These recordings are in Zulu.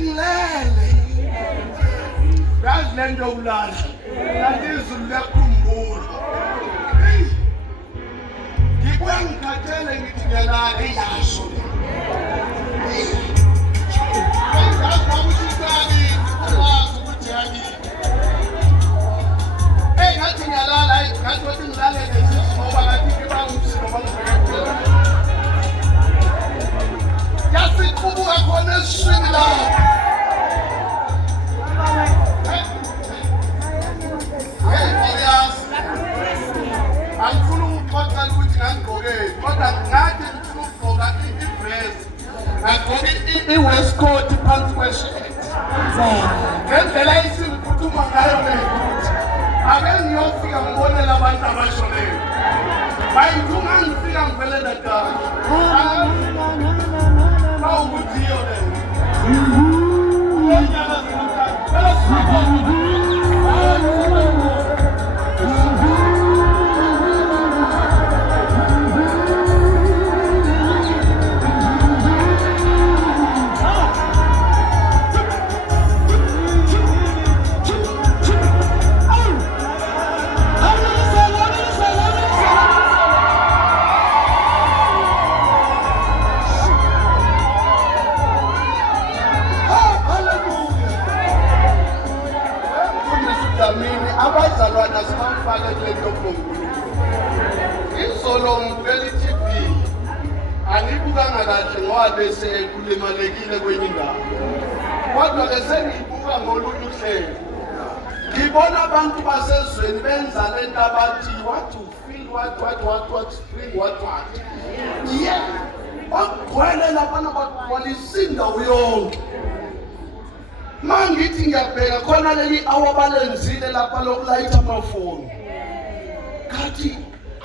ngilele yazi lento ulala kanti izulu liyakhumbuza ngibuya ngikhathele ngithi ngiyalala eyasho ngathi ngiyalala ngathi wathi ngilalele ngoba ngathi ngibangumsilo bangibhekela yasiqubuka khona esiswini lapho angifuna ukuxoxa ukuthi ngangigqokeni kodwa ngathi ngifuna ukugqoka i-dress ngagqoka i-waistcoat phansi kweshirt ngendlela isingiphuthuma ngayo leyo ake ngiyofika ngibonele abantu abasholeyo bayithunga ngifika ngivele dadala ukuthi iyo leyo uyonyaka zinguthathu phela sibona abazalwana sibafaka kule nto izolo ngibukela i-TV angibukanga kahle ngoba bese kulimalekile kwenye indawo kodwa bese ngiyibuka ngolunye uhlelo ngibona abantu basezweni benza lento abathi what to feel what spring what yeah bagcwele labana bagcwalisinda uyonke mangithi ngiyabheka khona leli awabalenzile lapha lokulayitha amafoni kathi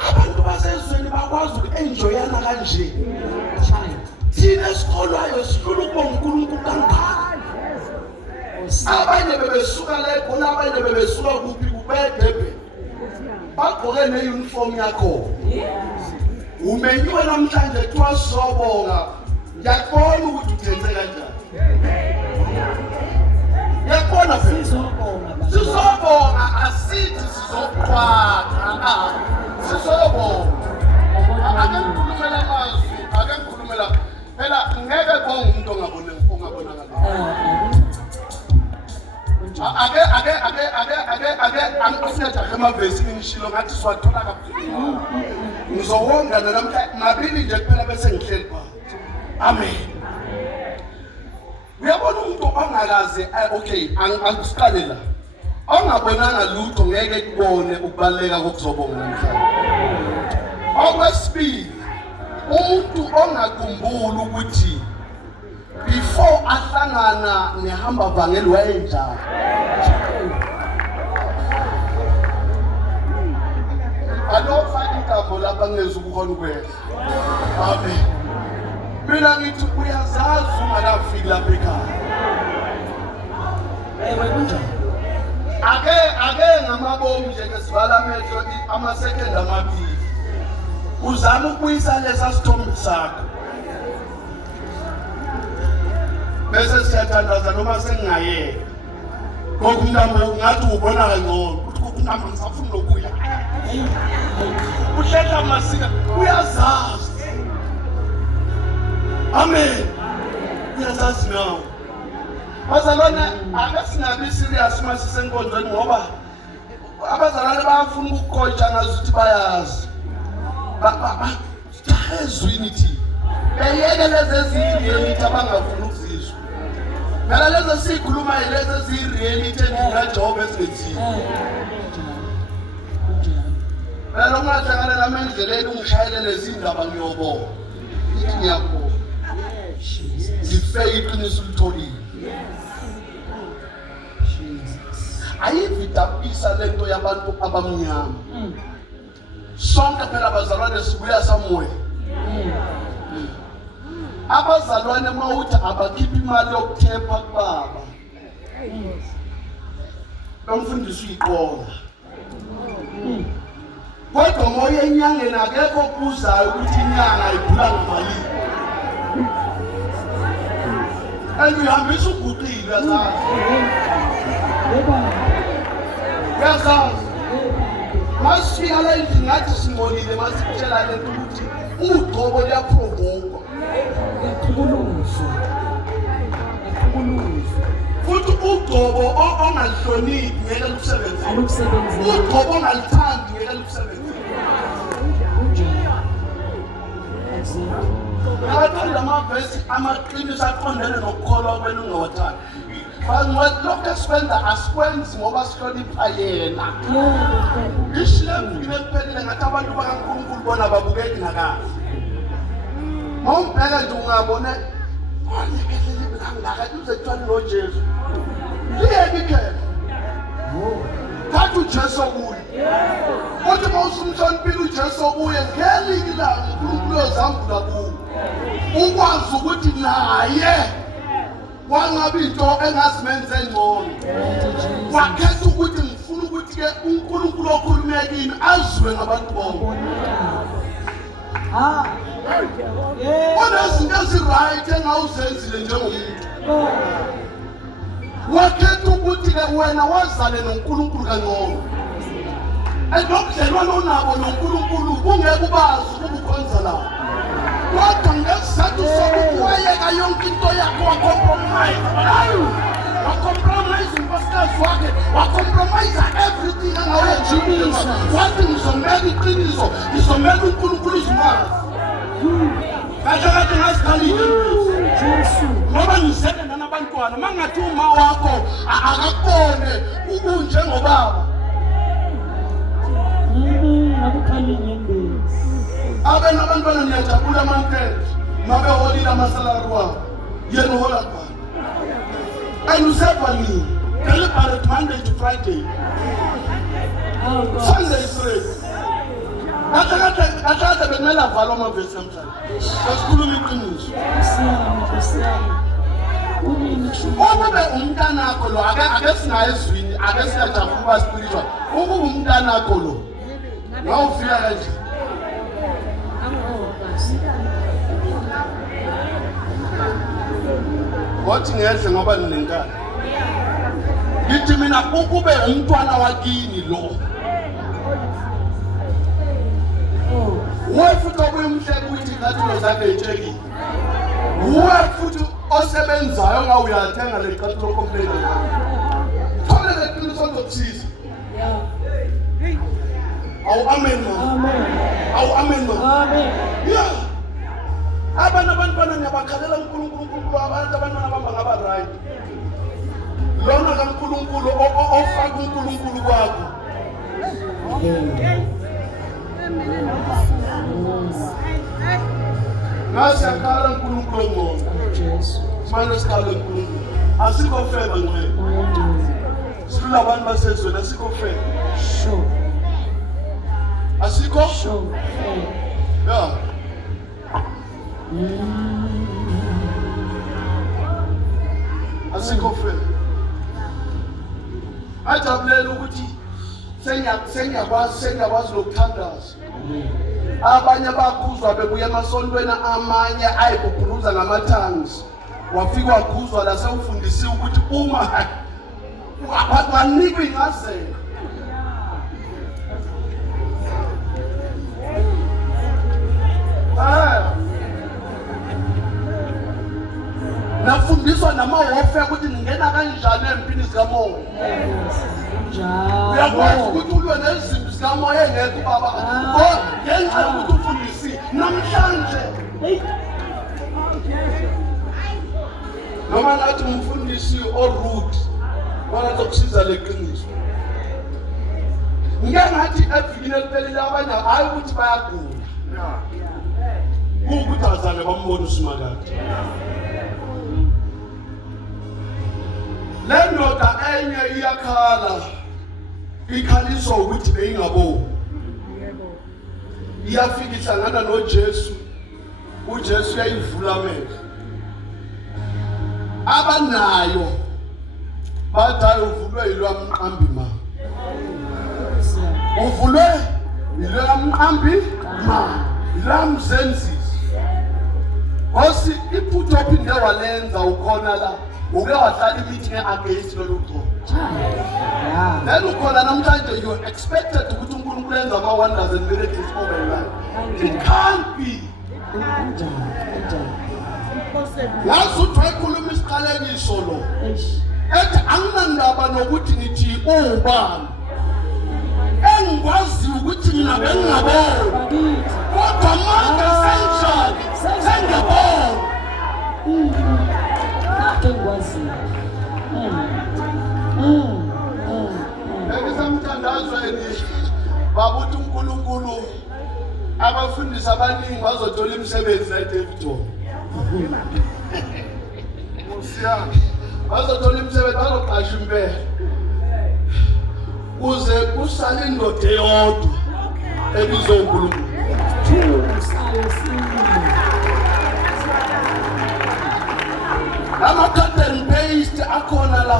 abantu basezweni bakwazi uku-enjoyana kanje thina esikolwayo sifuna ukubonga uNkulunkulu kangaka abanye bebesuka la eGoli abanye bebesuka kuphi kuBedebe bagqoke ne-uniform yakho umenywe namhlanje kuthiwa sobonga ngiyakubona ukuthi uthenze kanjani yakona sizobonga asithi sizoqhwaqa sizobonga ake ngikhulumela phela ngeke bonge umuntu ongabonakala ake angisiyajahe emavesi ngishilo ngathi siwathola kabuhlungu ngizowonga namhla mabili nje kuphela bese ngihleli phansi amen uyabona umuntu ongakaze okay angisiqale la ongabonanga lutho ngeke kubone ukubaleka kokuzobonga namhlanje okwesibili umuntu ongakhumbula ukuthi before ahlangana nehamba vangeli wayenjani alofa intambo lapha ngeze ukukhona ukwehla amen mina ngithi uyazazi ungakafiki lapha ekhaya ewe kunjani ake ngamabomu nje ngesivala amehlo ama-second amabili uzama ukubuyisa lesa sithombe sakho bese siyathandaza noma sengingayeka kokuntambo ngathi ubona kangcono ukuthi kokuntambo ngisafuna nokuya uhlehla masika uyazazi amen uyazazi nawe bazalwane ake singabi serious uma sisenkonzweni ngoba abazalwane bayafuna ukukotsha ngazuthi bayazi ezwini thi beyeke lezi eziyi-reality abangafuni ukuzizwa ngala lezi esiyikhuluma yilezi eziyi-reality endingajoba ezingenziwa phela ungahlangana nami endleleni ungishayele lezi ndaba ngiyobona ithi ngiyabona zifeke iqiniso ulitholile ayivitapisa lento yabantu abamnyama sonke phela abazalwane sibuya samoya abazalwane mawuthi abakhipha imali yokuthepha kubaba nomfundisi uyiqonda kodwa moya enyangeni akekho kuzayo ukuthi inyanga iphula ngamalini and uyihambisa uguqile uyazazi. Uyazazi. Masifika la endlini ngathi singcolile masitshela le nto ukuthi ugcobo liyaprovoka. Futhi ugcobo ongalihloniphi ngeke lukusebenzele. Ugcobo ongalithandi ngeke lukusebenzele. Ngathanda amavesi amaqiniso aqondene nokukholwa kwenu ungawathandi. Lokhu esikwenza asikwenzi ngoba sihlonipha yena. Ishilemfile kuphelile ngathi abantu bakaNkulunkulu bona babukeki nakahle. Mawumbheka nje ungabona olekelele kangaka uze kuthiwa noJesu. Liyeke ikhela. Thatha uJesu kuye. Uthi mawusumhloniphile uJesu kuye ngelinye ilanga uNkulunkulu uyozambula kuwe. Ukwazi ukuthi naye wangabe into engazimenze ngcono. Wakhetha ukuthi ngifuna ukuthi ke uNkulunkulu okhulume kimi azwe ngabantu bonke. Kunezinto eziright engawuzenzile njengomuntu. Wakhetha ukuthi ke wena wazale noNkulunkulu kangcono. Nobudlelwano onabo noNkulunkulu kungeke ubazi ukuba ukhonza la. Kodwa ngesizathu sokuthi wayeka yonke into yakho wacompromise. Wacompromise unkosikazi wakhe, wacompromise everything angawenzisa. Wathi ngizomela iqiniso, ngizomela uNkulunkulu uzimazi. Kahle ngasikhalile Jesu. Ngoba ngisebenza nabantwana, mangathi uma wakho akakubone unjengobaba. Akukhalile ngembezi. Abe nabantwana niyajabula amantende, mabe holile amasalari wabo. Yena uhola kubani? And usepa nini? Deliberate Monday to Friday. Sunday straight. Kata benela valo amavesi namhlanje. Sasikhuluma iqiniso. Ukube umntanakho lo ake sinayo ezwini, ake siyajabula ukuba spiritual. Ukube umntanakho lo ngawufika kanje. Wathi ngeze ngoba ninenkani. Ngithi mina ukube umntwana wakini lo. Futhi obuyumhleka ukuthi ngathi lozakhe etshekile. Futhi osebenzayo ngawe uyathenga le qathulo complete. Thole le qiniso lokusiza. Awu amen ma. Amen. Awu amen ma. Amen. Yeah. Abantwana ngiyabakhalela uNkulunkulu abantwana bamba ngaba right. Lona kaNkulunkulu ofaka uNkulunkulu kwakho. Ngasiyakhala uNkulunkulu ngqondo. Jesu. Manje sikhala uNkulunkulu. Asikho feba ngcwele. Sifuna abantu basezweni asikho feba. Sure. Asikho? Sure. Yeah. Asikho feba. Ajabulela ukuthi sengiyakwazi lokuthandaza. Abanye bakhuzwa bebuya emasontweni amanye ayikukhuluza ngamathangisi. Wafika wakhuzwa la sewufundisiwe ukuthi uma wanikwa ingazelo. Nafundiswa namawarfare ukuthi ningena kanjani empini zikamoya. Uyakwazi ukuthi ulwe nezimpi zikamoya engekho baba. Ngenxa ukuthi ufundisi namhlanje. Noma nathi umfundisi orude wona zokusiza leqiniso. Ngeke ngathi evikini eliphelele abanye hayi ukuthi bayagula. Ukuthi azale bambone uSimakade. Le ndoda enye iyakhala. Ikhaliswa ukuthi beyingaboni. Iyafika ihlangana noJesu. uJesu uyayivula amehlo. Abanayo bathi uvulwe yilwamqambi ma. Uvulwe yilwamqambi ma. Lamzenzisi. Ngosi iphutha ophinde walenza ukhona la. Uke wahlala meeting against lo lutho. Yeah. Then ukhona namhlanje you expected ukuthi uNkulunkulu enza ama wonders and miracles over your life. It can't be. Yazi uthi wayikhuluma isiqalekiso lo. Ethi anginandaba nokuthi nithi ubani. Engikwazi ukuthi mina bengingaboni. Kodwa manje sengiyabona. Engikwazi. Ebisamthandazweni babuthi uNkulunkulu abafundisi abaningi bazothola imisebenzi la eDavidton. Musiyana bazothola imisebenzi bazoqasha impela. Kuze kusale indoda eyodwa ebizwa uNkulunkulu. Lama cut and paste akhona la.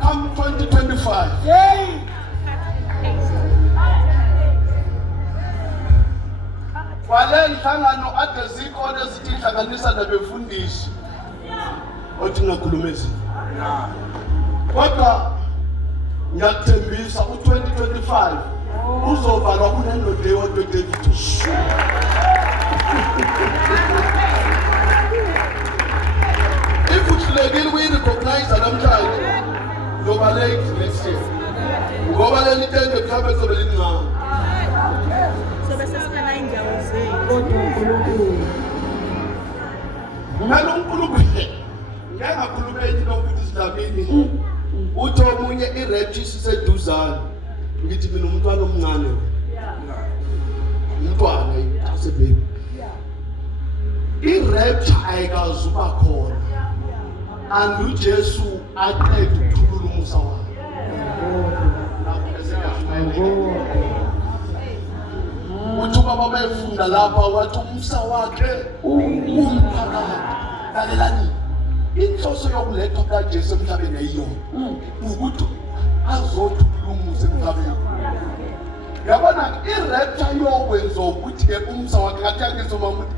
Come 2025. Wale inhlangano ade zikhona ezithi ihlanganisa nabefundisi. Othi ngakhulumezi. Kodwa ngiyakuthembisa u2025 uzovalwa kunendoda eyodwa eDavidton. If uhlekile uyirecognize namhlanje ngoba late next year. Ngoba leli tende mhlawumbe sobe lincane. Sobe sesifana indawo zethu. Kodwa uNkulunkulu. Mina uNkulunkulu ngiyakhuluma enye nokuthi sidlamini. Uthi omunye irapture siseduzane. Ngithi mina umntwana omncane. Umntwana asebaby. Irapture ayikazuba khona. And uJesu aqeda ukuthulula umusa wakhe. Uthi baba bayifunda lapha wathi umusa wakhe umphakathi. Lalelani. Inhloso yokulethwa kaJesu emhlabeni ayiyona. Ukuthi azothulula umusa emhlabeni. Yabona irapture yokwenza ukuthi ke umusa wakhe ngathi yakizoma ukuthi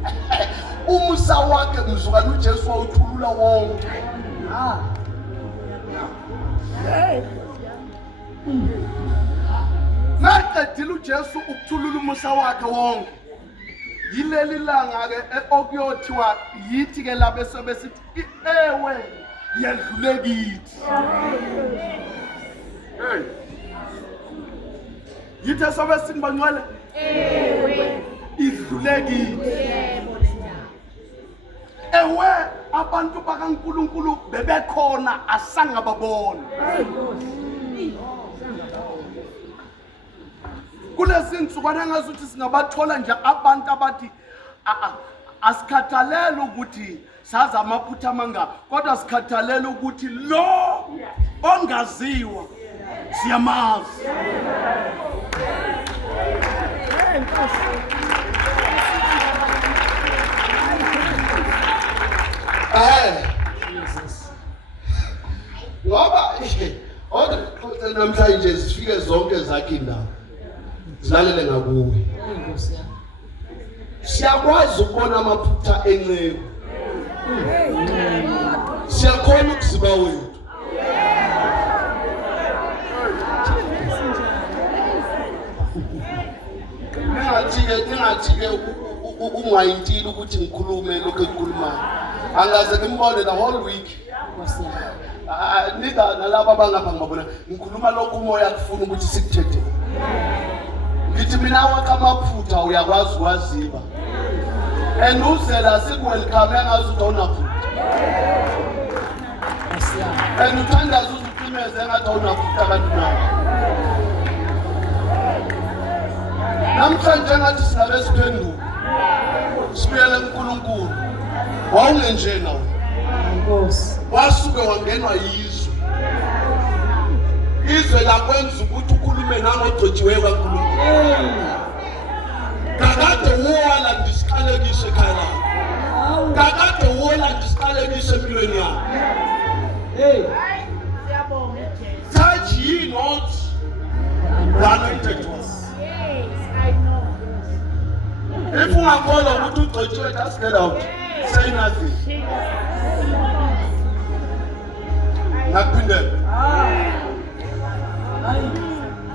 umusa wakhe mzukwana uJesu wawuthulula wonke. Naqedile uJesu ukuthulula umusa wakhe wonke. Yileli langa ke okuyothiwa yithi ke labe sebesithi ewe yedlulekithi. Hey. Yithe sebesithi bangcwele ewe idlulekithi. Ewe abantu bakaNkulunkulu bebekhona asangababona. Kulezi insukwana ngazuthi singabathola nje abantu abathi asikhathalele ukuthi saza amaphutha amanga kodwa sikhathalele ukuthi lo ongaziwa siyamazi. Ngoba kodwa namhlanje zifike zonke zakhe indawo. Zilalele ngakuwe. Siyakwazi ukubona amaphutha enceku. Siyakhona ukuziba wethu. Ningathi ke ungayintili ukuthi ngikhulume lokho engikhulumayo. Angaze ngimbone the whole week. Nika nalabo abangapha ngibabona ngikhuluma lokho umoya kufuna ukuthi sikuthethe. Ngithi mina wakha amaphutha uyakwazi ukwaziba. And uzela sikwelcome engazi udona phutha. And uthandaza uziphimeze engathi awunaphutha abantu nawe. Namhlanje ngathi sinabesiphenduka. Sibuyele kuNkulunkulu. Wawungenje nawe. Nkosi. Wasuke wangenwa yizwe. Izwe lakwenza ukuthi ukhulume nangogcotshiweyo kaNkulunkulu. Kakade wola ndisiqalekise ekhaya lakho. Kakade wola ndisiqalekise empilweni yakho. Hey. Siyabonga Jesu. Touch ye not the anointed one. Yes, I know. If ungakholwa ukuthi ugcotshiwe, just get out. Say nothing. Ngaphindela.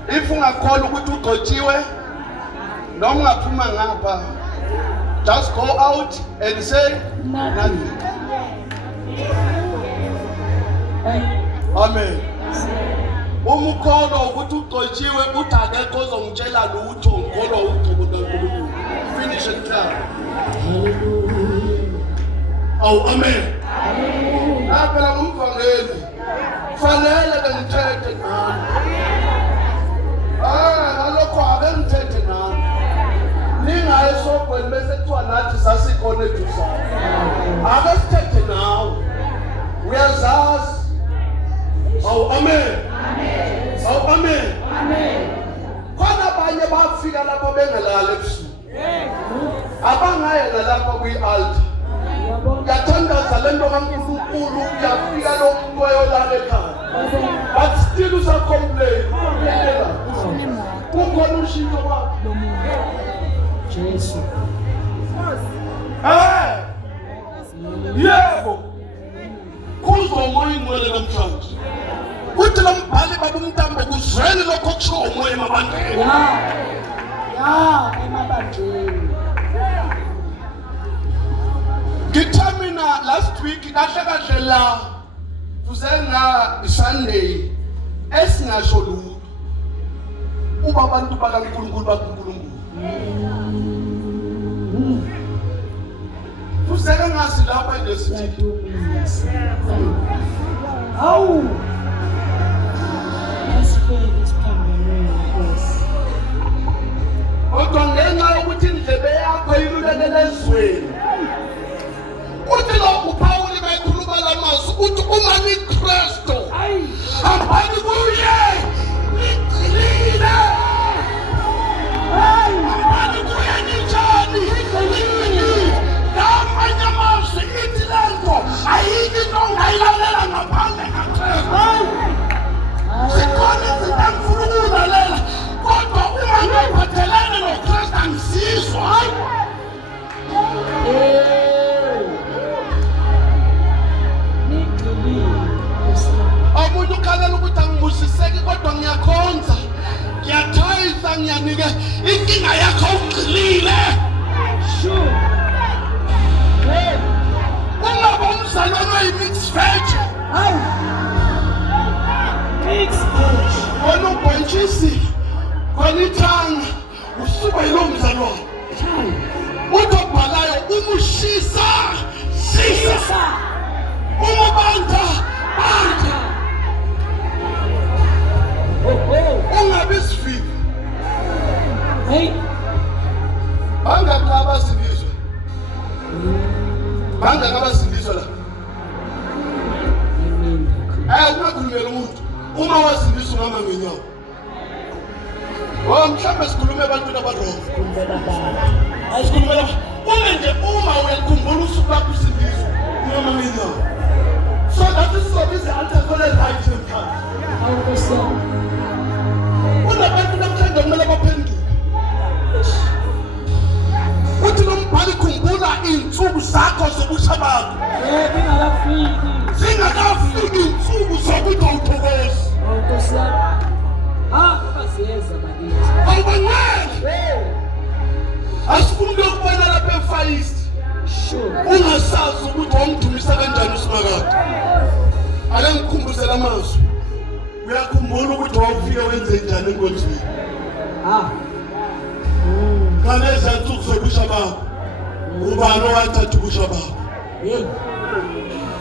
If ungakholwa ukuthi ugcotshiwe, noma ungaphuma ngapha, just go out and say nothing. Amen. Umukholwa ukuthi ugcotshiwe uthi akekho ozongitshela lutho, ngikholwa uGcubo kaNkulunkulu. Finish and clap. Oh, amen. Phela ngumvangeli. Fanele ke ngithethe nami. Ngalokho ake ngithethe nami. Ningaye esogweni bese kuthiwa nathi sasikhona eduzane. Ake sithethe nawe. Uyazazi. Oh, amen. Amen. Oh, amen. Amen. Khona abanye bafika lapho bengalala ebusuku. Abangayela lapha kwi-altar. Uyathandaza lento kaNkulunkulu, uyafika lo muntu oyolala ekhaya. But still usacomplain. Kukhona ushintsho kwakho. Jesu. Yebo. Kuzomoya ingcwele namhlanje. Uthi lo mbhali babumntambo kuzwele lokho kusho umoya emabandleni. Emabandleni. Ngithe mina last week kahle la kuzenga Sunday esingasho lutho. Uba abantu bakaNkulunkulu bakuNkulunkulu. Kuzeka ngasi lapha indesithi. Hawu. Asifike isiphambano Nkosi. Kodwa ngenxa yokuthi indlebe yakho ilulekele ezweni. Uthi lo uPaul bekhuluma lamazwi uthi uma niKristu hambani kuye niqinile. Hambani kuye njani? Ngamanye amazwi ithi lento ayikho into ongayilalela ngaphandle kaKristu. Sikhona izinto engifuna ukulalela kodwa uma ngiphathelene noKristu angisizwa. Umuntu ukhalela ukuthi angibusiseki kodwa ngiyakhonza, ngiyathayisa, ngiyanike. Inkinga yakho ugxilile. Ungabe umzalwane oyi-mixed veg. Khona ubhontshisi, khona ithanga, usuka yilo mzalwane. Uthi obhalayo umushisa, shisa. Umubanda, banda. Ungabe isifika. Bangaki abasindiswa? Bangaki abasindiswa la? Ungakhulumela umuntu. Uma wasindiswa ungama ngenyawo. Mhlawumbe sikhulume ebantwini abarongo. Asikhulumela. Uma uyakhumbula usuku lakho usindiswa ungama ngenyawo. So that is so busy altar for the right time. Unabantu namhlanje kumele baphenduke. Uthi lombhali khumbula insuku zakho zobusha bakho. Zingakafiki insuku zokuthi uthokoze. Awubangeke. Asifuni ukubona lapha eFaist. Ungasazi ukuthi wamdumisa kanjani uSimakade. Ake ngikhumbuzele amazwi. Uyakhumbula ukuthi wawufike wenze njani enkonzweni? Kaneza insuku zobusha bakho. Ubani owathatha ubusha bakho?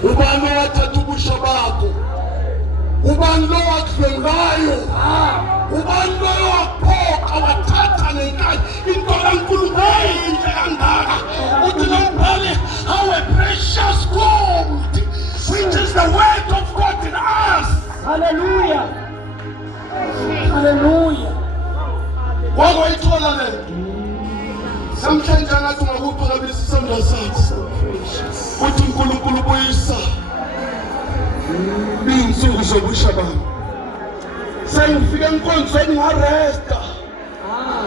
Ubani owathatha ubusha bakho? Ubani lo wakudlengayo? Ubani lo waphoqa wathatha nenkani? Into kaNkulunkulu inhle kangaka. Uthi lombhali, how a precious gold, which is the word of God in us. Hallelujah. Hallelujah. Wakwayithola lento. Namhlanje ngathi ungakuphakamisa isandla sakho. Uthi uNkulunkulu buyisa insuku zobusha bami. Sengifike enkonzweni ngaresta.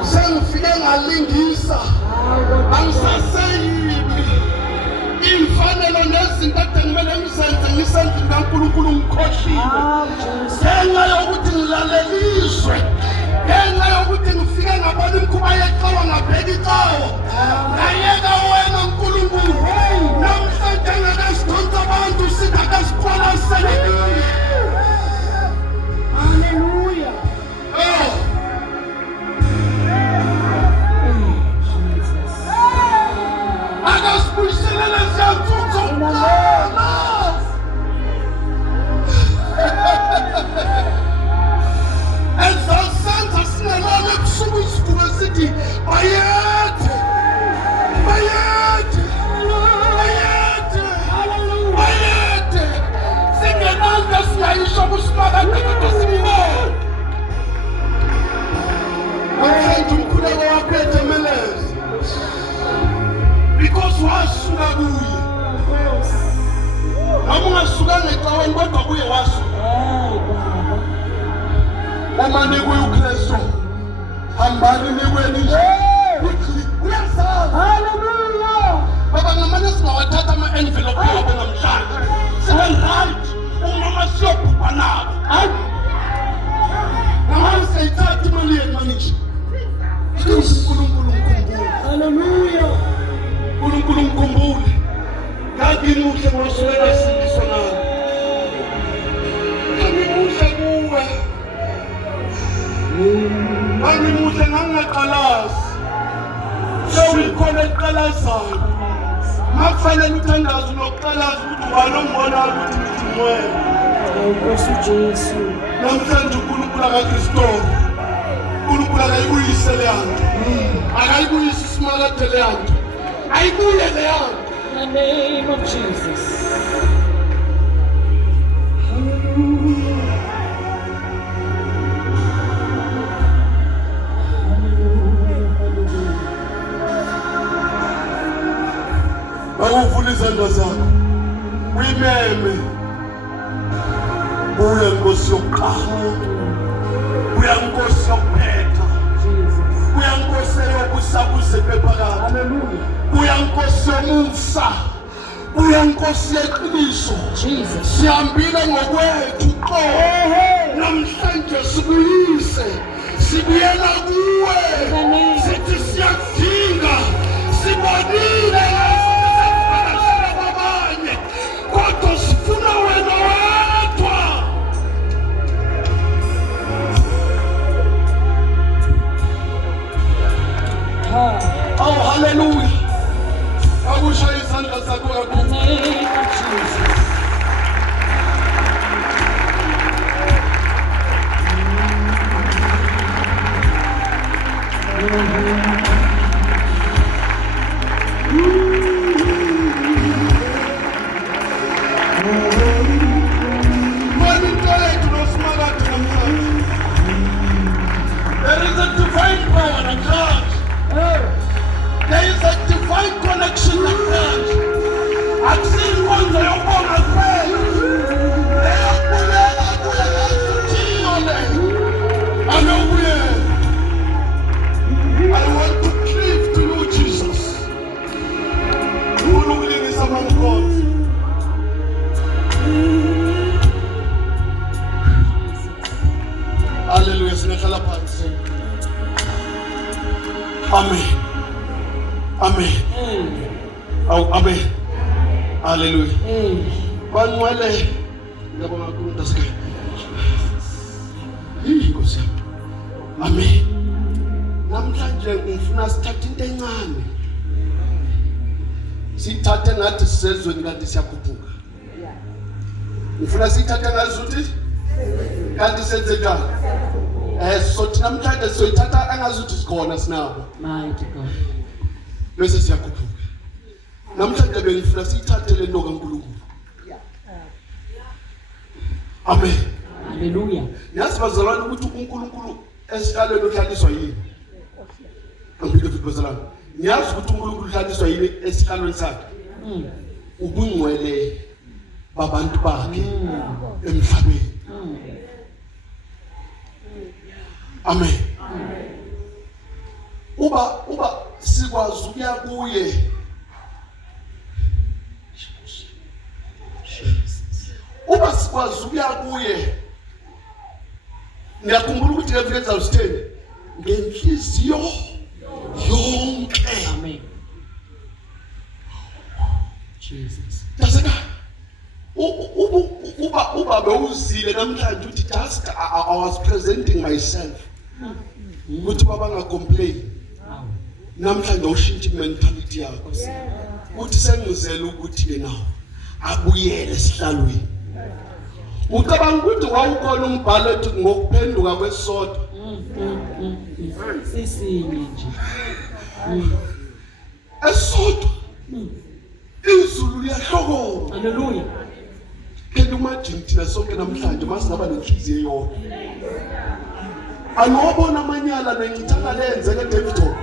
Sengifike ngalingisa. angisaseyimi imfanelo nezinto akade ngimele ngizenze ngisendlini kaNkulunkulu ngikhohliwe ngenxa yokuthi ngilaleliswe ngenxa yokuthi ngifike ngabona imikhuba yecawa ngabheka icawa ngayeka wena Nkulunkulu namhlanje ngakasidonsa abantu singakasiqwalasele. Hallelujah. Akasibuyiselele ziyathuthwa umntwana. Ezasenza singelala ebusuku isivuke sithi bayethe bayethe bayethe bayethe singenanto singayisho kusimakadekade simbone. Namhlanje umkhuleko wakho ethemeleze because wasuka kuye. Noma ungasukanga ecaweni kodwa kuye wasuka. Uma nikuye uKristu hambani nikweni nje uyasazi. Hallelujah. Baba ngamanye singawathatha ama-envelope yabo namhlanje sibe right uma siyobhubha nabo. Ngamanye siyayithatha imali yenu manisha uNkulunkulu mkhumbule. Hallelujah. uNkulunkulu mkhumbule ngakini uhle ngosuku engasindiswa nawe ngangimuhle kuwe ngangimuhle ngangingaqalazi sewuyikhona eqalazayo makufanele uthandaze unokuqalaza ukuthi ubani ombonayo ukuthi ngithumwele. Nkosi uJesu. Namhlanje uNkulunkulu akaKristofu uNkulunkulu akayibuyise leyo nto akayibuyise isimakade leyo nto ayibuye leyo nto. In the name of Jesus. Awuvula izandla zakho uyimeme uye Nkosi yokuqala uya Nkosi yokuphetha uya Nkosi yokusabuza ephakathi. Hallelujah. uya Nkosi yomusa uya Nkosi yeqiniso. Sihambile ngokwethu qho namhlanje sibuyise sibuyela kuwe sithi siyadinga sibonile ngasifakazela kwabanye kodwa sifuna wena wedwa. Oh hallelujah. Akusha izandla zakho In the kakhulu. name of Jesus. There is a divine power that comes. There is a divine connection that comes. Akusiyo inkonzo yokubonga kuphela. Eyokubulela kuye ngasuthio le. Anokuye. I want to cleave to you, Jesus. Ufuna ukulingisa amankosi. Hallelujah. Singahlala phansi. Amen. Amen. Amen. Hallelujah. Banqwele ngiyabonga kakhulu ndasika. Inkosi yami. Amen. Namhlanje ngifuna sithathe into encane. Sithathe ngathi sisezweni kanti siyakhuphuka. Ngifuna sithathe ngazuthi kanti senze njani? So namhlanje soyithatha angazuthi sikhona sinabo. Mighty God. Bese siyakhuphuka. Namhlanje bengifuna siyithathe le nto kaNkulunkulu. Amen. Hallelujah. Yazi bazalwane ukuthi uNkulunkulu esikalweni uhlaliswa yini? Ngibike futhi bazalwane. Ngiyazi ukuthi uNkulunkulu uhlaliswa yini esikalweni sakhe? Ubungcwele babantu bakhe emhlabeni. Amen. Uba sikwazi ukuya kuye uba sikwazi ukuya kuye ngiyakhumbula ukuthi ngefike ezawusitheni ngenhliziyo yonke. Amen. Jesus. Daseka uba bewuzile namhlanje uthi just I was presenting myself ukuthi baba ngacomplain. Wow. Namhlanje ushintsha mentality yakho uthi sengizela ukuthi ke nawo abuyele esihlalweni. Ucabanga ukuthi wawukhona umbhalo ethi ngokuphenduka kwesodo Sisinye nje. esodo izulu liyahlokoma. Hallelujah. Can you imagine thina sonke namhlanje masingaba nenhliziyo eyodwa anobona amanyala nencithaka lenzeke eDavidon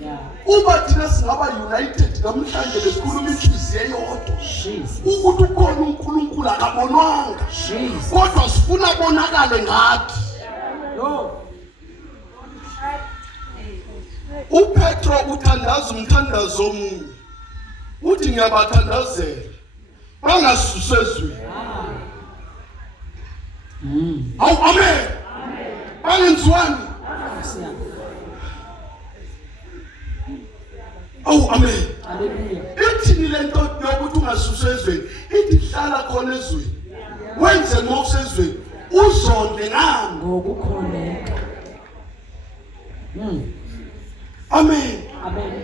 Yeah. uba thina singaba united namhlanje lesikhuluma inhliziyo eyodwa Jesus. ukuthi ukhona uNkulunkulu akabonwanga Jesus. kodwa sifuna bonakale ngathi. Yo. uPetro uthandaza umthandazo omunye uthi ngiyabathandazela bangasuswe ezweni. Awu amen. Bangenziwani. Awu amen. Hallelujah. Ithini lento yokuthi ungasuswe ezweni ithi hlala khona ezweni wenze ngosezweni uzonde ngami. Ngokukhoneka. Amen. Amen.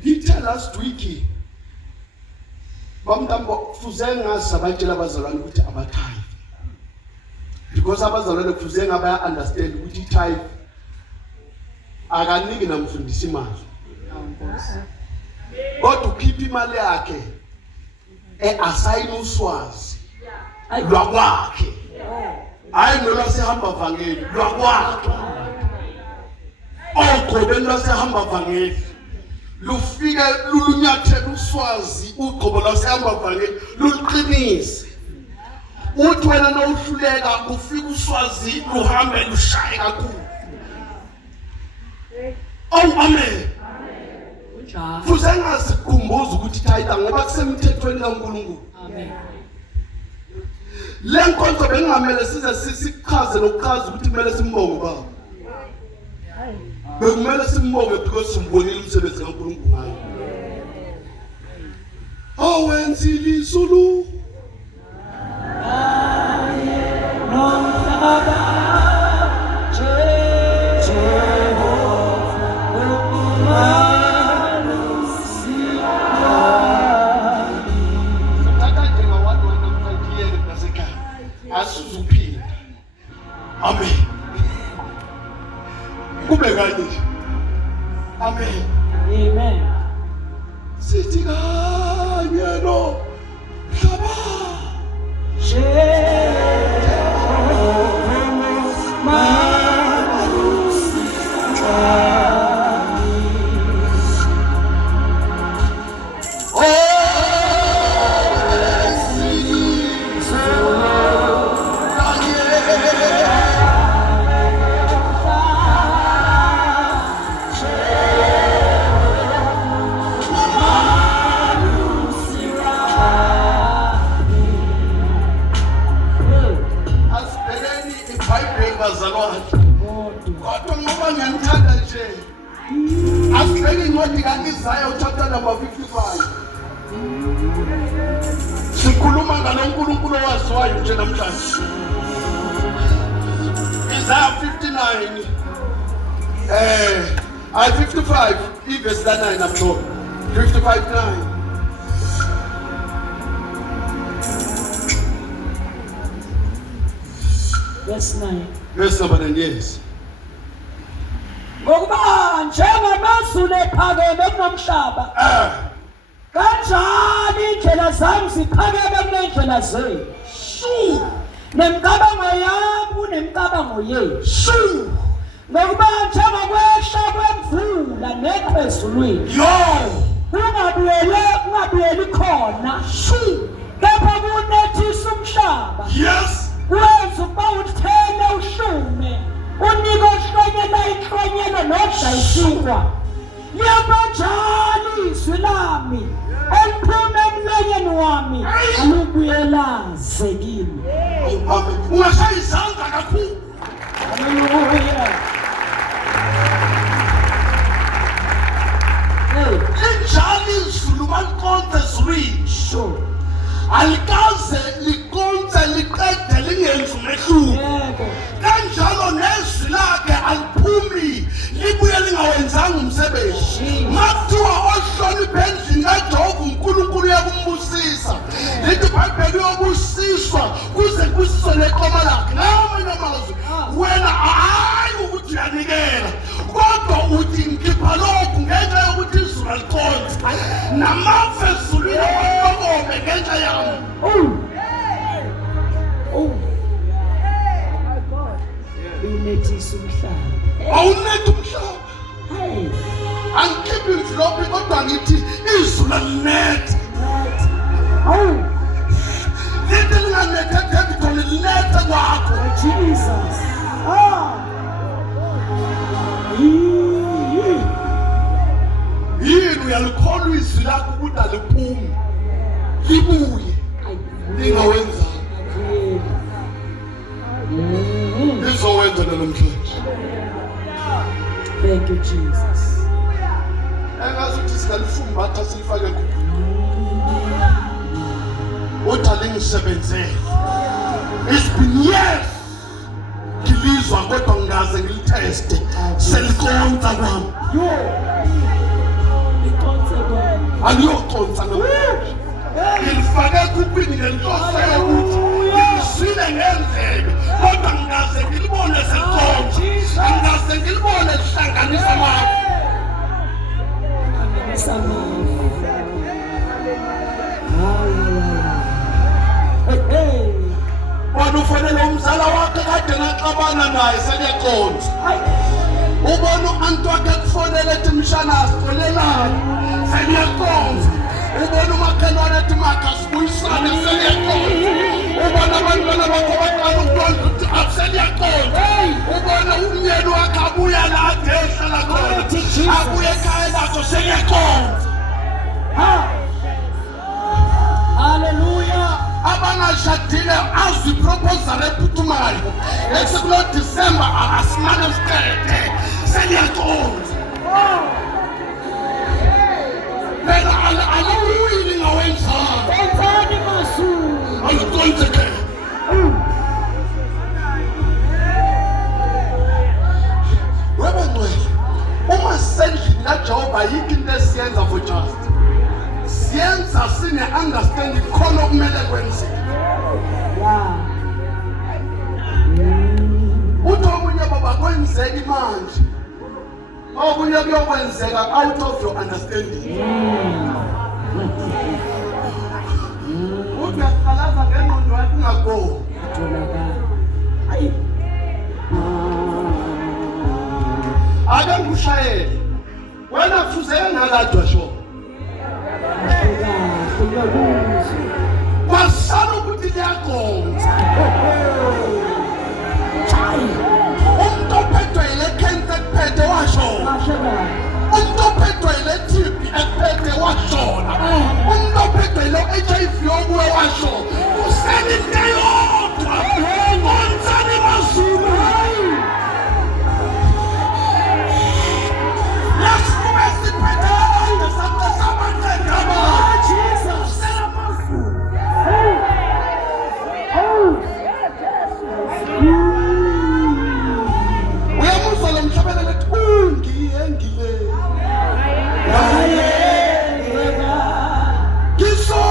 Ngithe last week bamntambo kufuze ngasabatshela abazalwane ukuthi abathayi because abazalwane kufuze ngaba understand ukuthi itithe akaniki namfundisi imali kodwa ukhipha imali yakhe asayina uswazi lwakwakhe hayi nolwasehamba vangeli lwakwakhe ogqobeni lwasehamba vangeli lufike lulunyathela uswazi ugqobo lwasehamba vangeli luqinise uthi wena nawuhluleka kufika uswazi luhambe lushaye kakhulu. Oh amen. Unjalo. Fuze ngasikhumbuza ukuthi thayitha ngoba kusemthethweni kaNkulunkulu. Amen. Le nkonzo bengamele size sisichaze nokuchaza ukuthi kumele simbonge baba. Bekumele simbonge because simbonile umsebenzi kaNkulunkulu ngayo. Awenzile isulu. Amen. Kube kanje. Amen. Amen. Sithi kanye no mhlaba. Kodwa ngoba ngiyamthanda nje asibeke incwadi kaIsaya chapter number 55 sikhuluma ngalo uNkulunkulu owaziwayo nje namhlanje. Isaiah 59 55 verse 9 I'm sure 55:9. Verse 9. Verse number 9, yes. Ngokuba njengamazulu ephakeme kunomhlaba kanjalo indlela zami ziphakeme kunendlela zenu. Nemicabango yami kunemicabango yenu. Ngokuba njengokwehla kwemvula nekho ezulwini. Kungabuyeli khona. Kepha kunethisa umhlaba. Yes. Wenza ukuba uthele ushume unike ohlonye Liyabuyela ihlonyelo nodayisiwa. Liyabanjani izwi lami eliphume emlonyeni wami alubuyela zekile. Ungashayizandla kakhulu. Hallelujah. Linjani izulu malikonze ezulwini. Sure. Alikaze likonze liqede lingenzi umehluko. Yebo. Kanjalo nezwi lakhe aliphumi libuye lingawenzanga umsebenzi. Makuthiwa ohloniphe endlini kaJehova uNkulunkulu uyakumbusisa. Lithi iBhayibheli uyobusiswa kuze kusiswe neqoma lakhe. Ngamanye amazwi wena hayi ukuthi uyanikela kodwa uthi ngikhipha lokhu ngenxa yokuthi izulu alikonze. Namafa ezulwini awaqokome ngenxa yami. Unethisa umhlaba. Awunethi umhlaba. Hey. Angikhiphi imflophi kodwa ngithi izulu alinethe. Lithi linganethe David linethe kwakho. Jesus. Yini uyalikholwa izwi lakho ukuthi aliphume libuye lingawenzanga. Lizowenza namhlanje. Thank you, Jesus. Engazi ukuthi singalifumbatha silifake ekhukhwini. Uthi alingisebenzele. It's been years. Ngilizwa kodwa ngingaze ngilitheste. Selikonza kwami. Aliyokonza namhlanje. Ngilifake ekhukhwini ngenhloso yokuthi ngilizwile ngenzeke kodwa ngingaze ngilibone selikonza. Ngingaze ngilibone lihlanganisa amazwi. Wena ufanele umzala wakhe kade ngaxabana naye seliyakonza. Ubona uAnti wakhe kufonela ethi mshana asifonelani seliyakonza. Ubona umakhelwane ethi makasibuyisane seliyakonza. Ubona abantwana bakho baqala ukukwenza ukuthi aseliyakonza. Ubona umyeni wakhe abuya la ade ehlala khona abuye ekhaya lakho seliyakonza. Hallelujah. Abangashadile azwi proposal ephuthumayo esikulo December asimane siqede seliyakonza. Phela alawuyini ngawenzanga. Wenzani masu? Alikonzeke. Webengcwele uma sendlini kaJehova yikho into esiyenza for just. Siyenza sine understanding khona okumele kwenzeke. Uthi omunye baba kwenzeka manje. Okunye kuyokwenzeka out of your understanding. Uthi uyaqalaza ngengqondo yakho ungaqo. Ake ngikushayele. Wena kufuze engaladwa sho. Kwasala ukuthi liyakonza. Umuntu ophethwe yile cancer kuphethe washona. Umuntu ophethwe yile TB kuphethe washona. Umuntu ophethwe yile HIV okuwe washona. Usele into yodwa. Konzani mazulu. Lasibe siphethe abantu sabanceda abantu. Jesus. Sela mazulu. Uyamuzwa lo mhlabelele ethi ungiyengile. Ngiso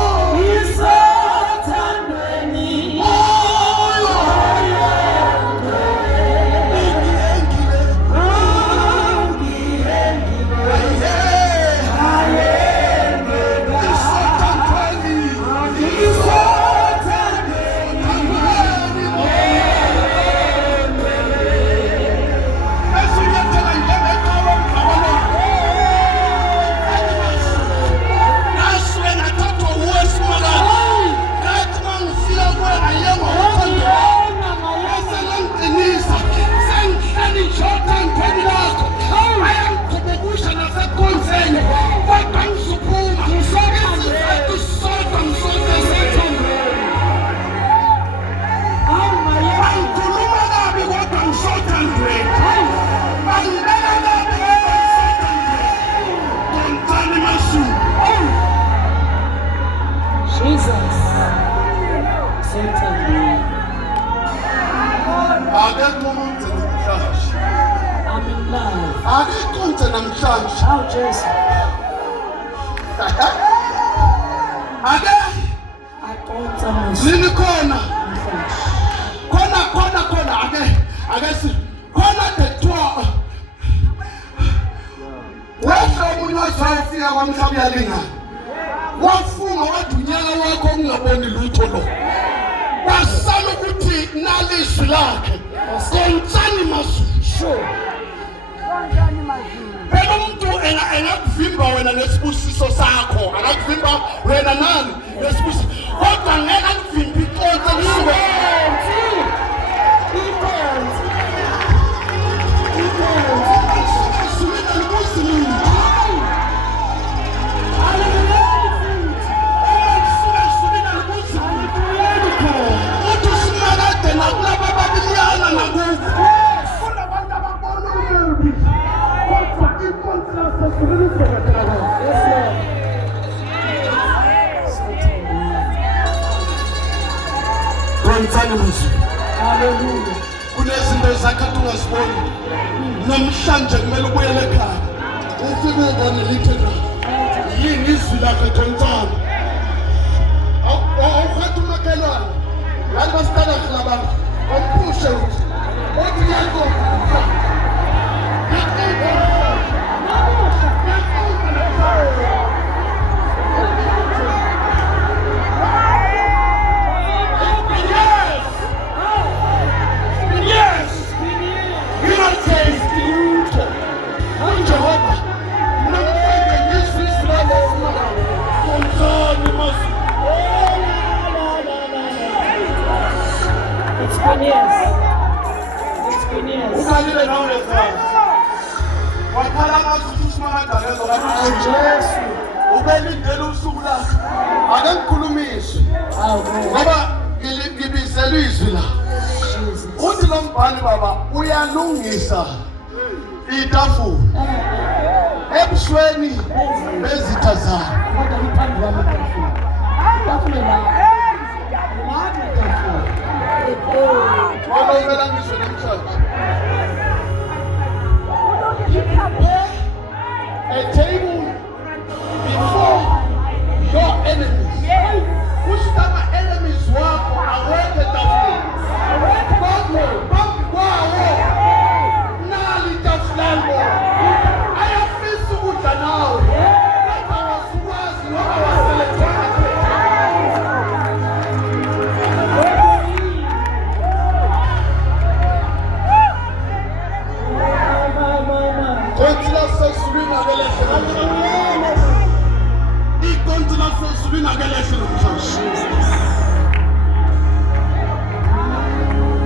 thandweni. Jesus. Certainly. Akekho umuntu namhlanje. I'm in love. Akekho umuntu namhlanje. Oh, Jesus. Ake I don't understand. nini khona? Khona ake si khona kuthiwa wesho umuntu wazofika kwamhlaba uyalingana. Wafunga wadunyana wakho ungaboni lutho lo. Wasala ukuthi naliswi lakhe. Kontsani Masulu. Sure. Phela umuntu engakuvimba wena nesibusiso sakho, akakuvimba wena nani nesibusiso. Kodwa ngeke akuvimbe iconsa kusuka. Hallelujah. Kunezinto zakhathi ungaziboni. Namhlanje kumele ubuyele ekhaya. Ufike ubone lithe nje. Yini izwi lakhe Nkosi? Awukhathi umakhelwane. Lani basiqala abantu. Awuphushe ukuthi. Othi yakho. It's been years. Ukalile nawe ekhaya. Wakhala ngathi uSimangadalezo Oh, Jesus. ubelindele usuku lakho. Ake ngikhulumise. Oh, God. Ngoba ngibizela izwi la. Jesus. Uthi lo mbhali baba uyalungisa itafula ebusweni bezitha zakhe. Kodwa ngiphambi kwami itafula. Itafula la. Wona uvela ngizwe namhlanje. A table before your enemies. Kushtama enemies wakho aweke tafuleni. Kodwa phambi kwawo nali itafulani. Ayafisa ukudla nawe. Kodwa awasukwazi ngoba waselethana.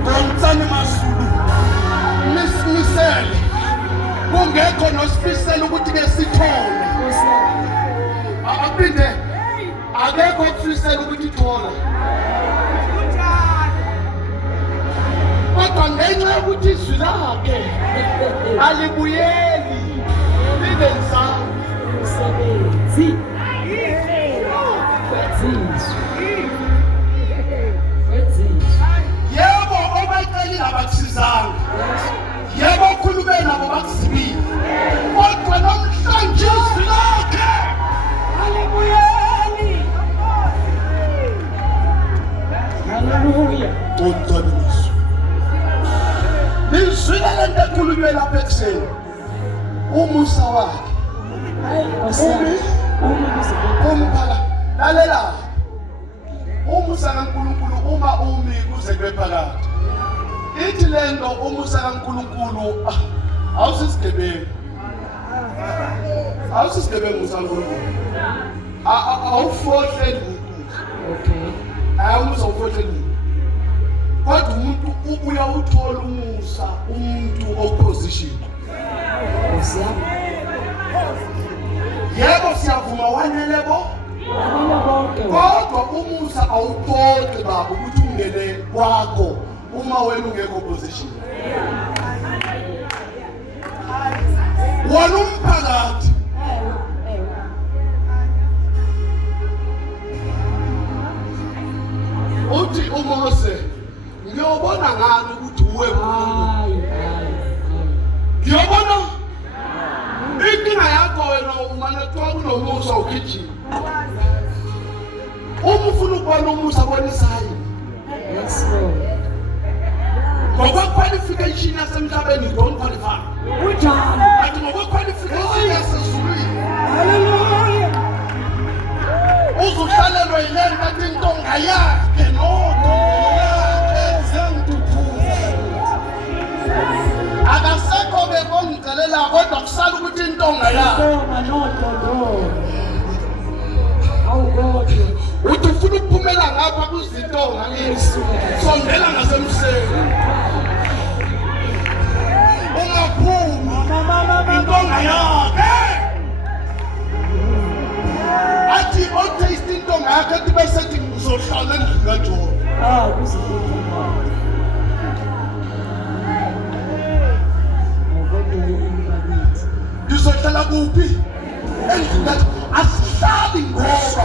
Kontsani Masulu. Misele. Kungekho nosifisela ukuthi ke sithole. Aphinde akekho ofisela ukuthi ithola. Kodwa ngenxa yokuthi izwi lakhe alibuyeli libe nzalo. Yebo obacelile abakusizanga. Yebo okhulume nabo bakusibile. Kodwa namhlanje izwi lakhe alibuyeli. Hallelujah. Ucebisa. Nizwile lento ekhulunywe lapha ekuseni. Umusa wakhe. Umphaka lalela. Umusa kaNkulunkulu uma umi kuze kube phakathi. Ithi lento umusa kaNkulunkulu awusisigebengu. Awusisigebengu saNkulunkulu. Awufohle umuntu. Okay. Awumusa ufohle umuntu. Kodwa umuntu ubuya uthola umusa umuntu opposition. Yebo siyavuma wanelebo. Kodwa umusa awuqoqi baba ukuthi ungene kwakho uma wena ungekho position. Wona umphakathi uthi uMose ngiyobona ngani ukuthi uwe ngiyobona inkinga yakho wena umane kuthiwa kunomusa ugijima uma ufuna ukubona umusa bona isayi Yes, Lord. ngokwe-qualification yasemhlabeni you don't qualify Unjani? but ngokwe-qualification yasezulwini Hallelujah. uzuhlalelwa yilento bathi intonga yakhe nodonga yakhe zengituthuza akasekho bekongicelela kodwa kusala ukuthi intonga yakhe Toma, no. Awu God. uthi ufuna ukuphumela ngapha kuzintonga sondela ngasemseni ungaphumi intonga yakhe athi otaste intonga yakhe athi besethi ngizohlala endlini kaJobe Kuziphethe. Ngokodwa ngizohlala kuphi endlini kaJobe asihlali ngoba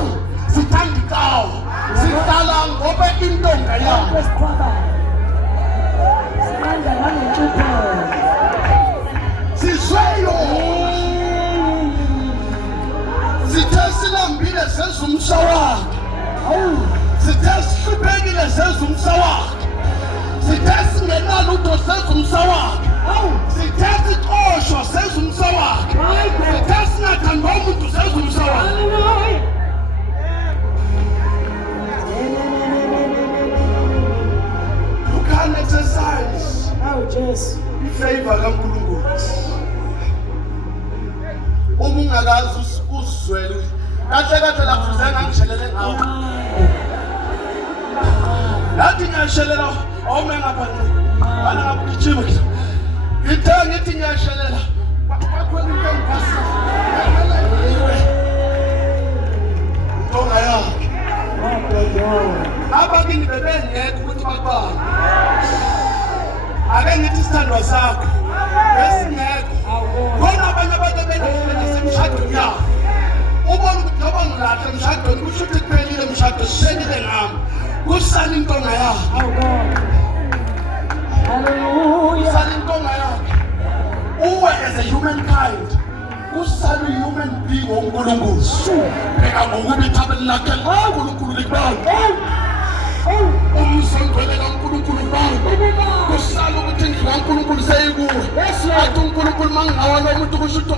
sithanda ikawo sihlala ngoba intonga yakhe kwesiqhwaba. Simandla nangentuphelo. sizweyo sithe silambile senza umsa wakhe Awu. sithe sihluphekile senza umsa wakhe sithe singenalutho senza umsa wakhe Awu. sithe siqoshwa senza umsa wakhe My God. sithe singathandwa umuntu senza umsa wakhe Hallelujah. you can exercise Awu Jesu. ifavor kaNkulunkulu uma ungakazi uzizwele kahle kahle lapho sengangishelele ngawo lathi ngiyashelela awume ngapha bana ngabugijima ngithe ngithi ngiyashelela bakhona into engipasa intonga yakhe apha kini bebengekho ukuthi bakubani ake ngithi isithandwa sakho besingekho khona abanye abantu abenasemshadweni yabo ubona ukuthi noba ngilahla emshadweni kusho ukuthi kuphelile emshado sishelile ngami kusala intonga yakhe Awu God. Hallelujah. kusala intonga yakhe uwe as a humankind kusala i-human being wonkulunkulu pheka ngokuba ithabeli lakhe unkulunkulu likubamba umsondwele kankulunkulu kubamba kusala ukuthi indlu kankulunkulu seyikuwe athi unkulunkulu uma ngingawalo umuntu kusho ukuthi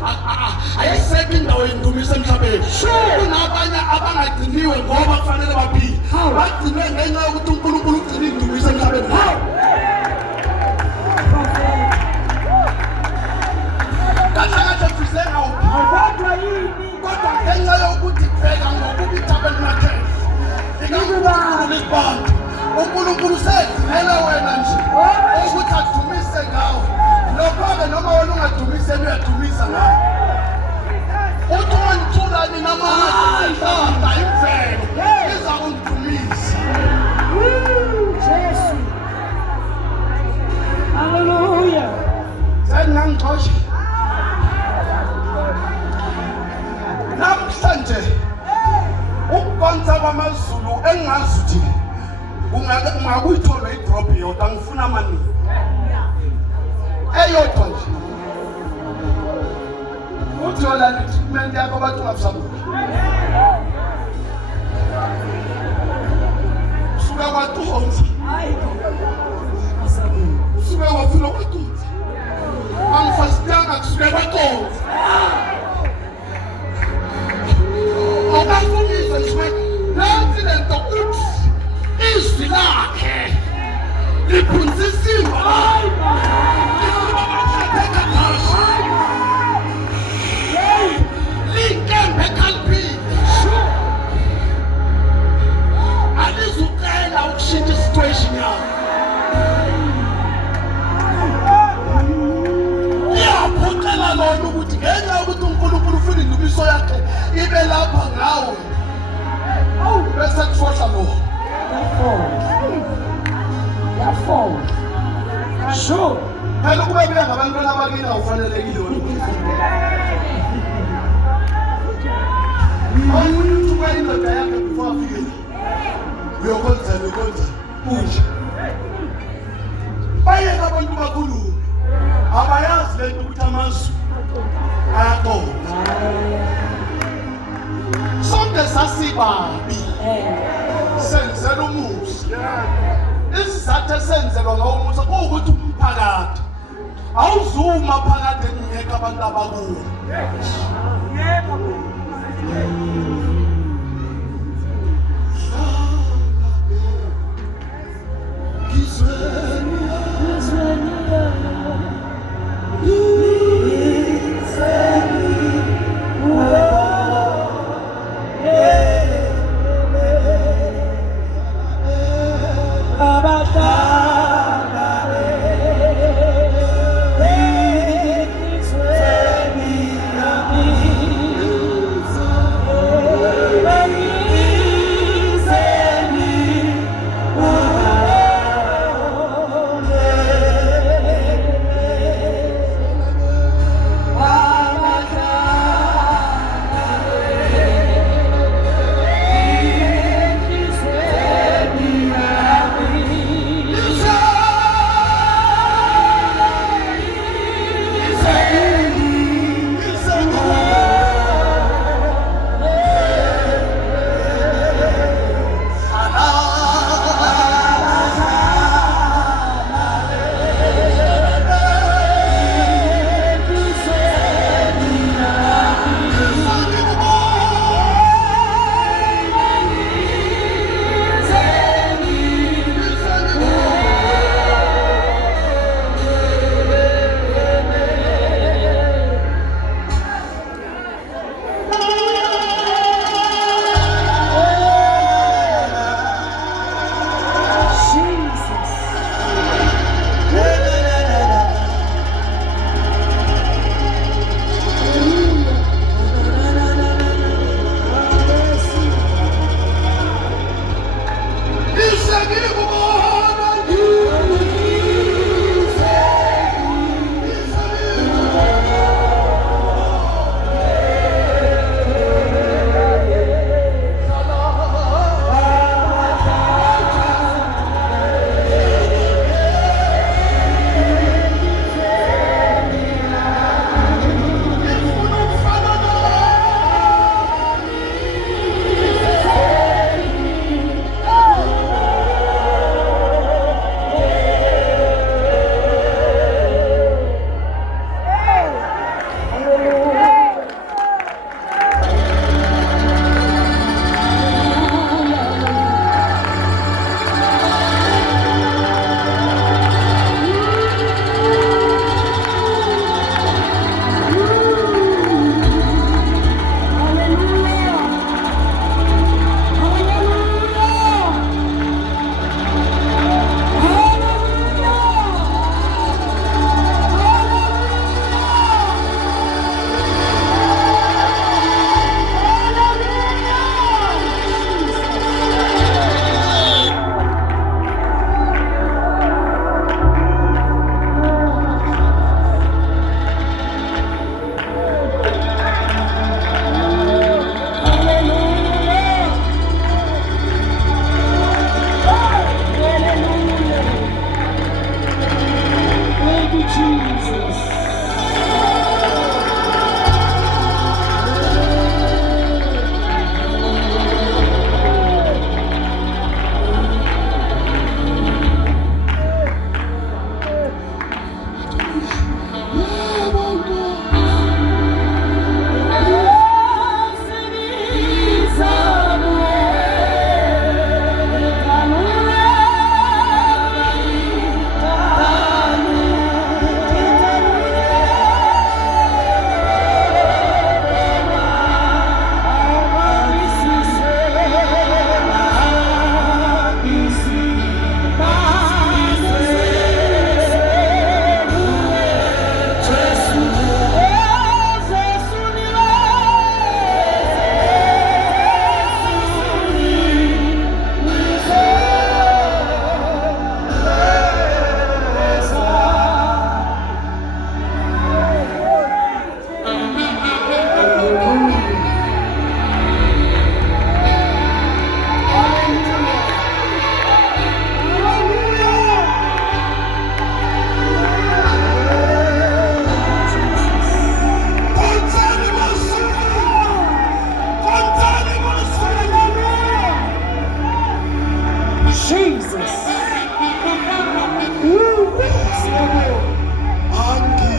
ayisekho indawo yendumiso emhlabeni kunabanye abangagciniwe ngoba kufanele baphile bagcinwe ngenxa yokuthi unkulunkulu ugcine indumiso emhlabeni kahle kahle fusengawuphi Kodwa yini? kodwa ngenxa yokuthi pheka ngokuba ithabeli lakhe ikankulunkulu lisibamba unkulunkulu segcinele wena nje ukuthi adumise ngawe lokho-ke noma wena ungadumiseni uyadumisa ngawe uthi ungangithulani namahada imvelo iza kungidumisa Jesu. Hallelujah. sengingangixosha namhlanje ukukonsa kwamazulu engingazi ukuthi ungakuyitholwa idrop yodwa angifuna amaningi eyodwa nje uthi yona i-treatment yakho abantu ungabusabuki usuka kwaDonsa usuke wafuna kwaDonsa angifasitanga kusuke kwaDonsa akafunisa nje nansi lento uthi izwi lakhe liphunzisima linkembe ekhalphini alizucela ukushintsha isituation yakho liyaphoqela lona ukuthi ngenxa yokuthi unkulunkulu ufuna indumiso yakhe ibe lapha ngawe bese kufohla lona Yafona. Sure. phela ukube buya ngabantwana abakini awufanelekile wena awumuntu uba indoda yakhe before afike uyokwenza kunje bayeka abantu bakhulume abayazi lento ukuthi amazwi ayaqonda sonke sasibabi senzela umusa isizathu esenzelwa ngawo umusa kuwukuthi umphakathi awuzuma phakathi engekho abantu abakuwo Jesus. Angi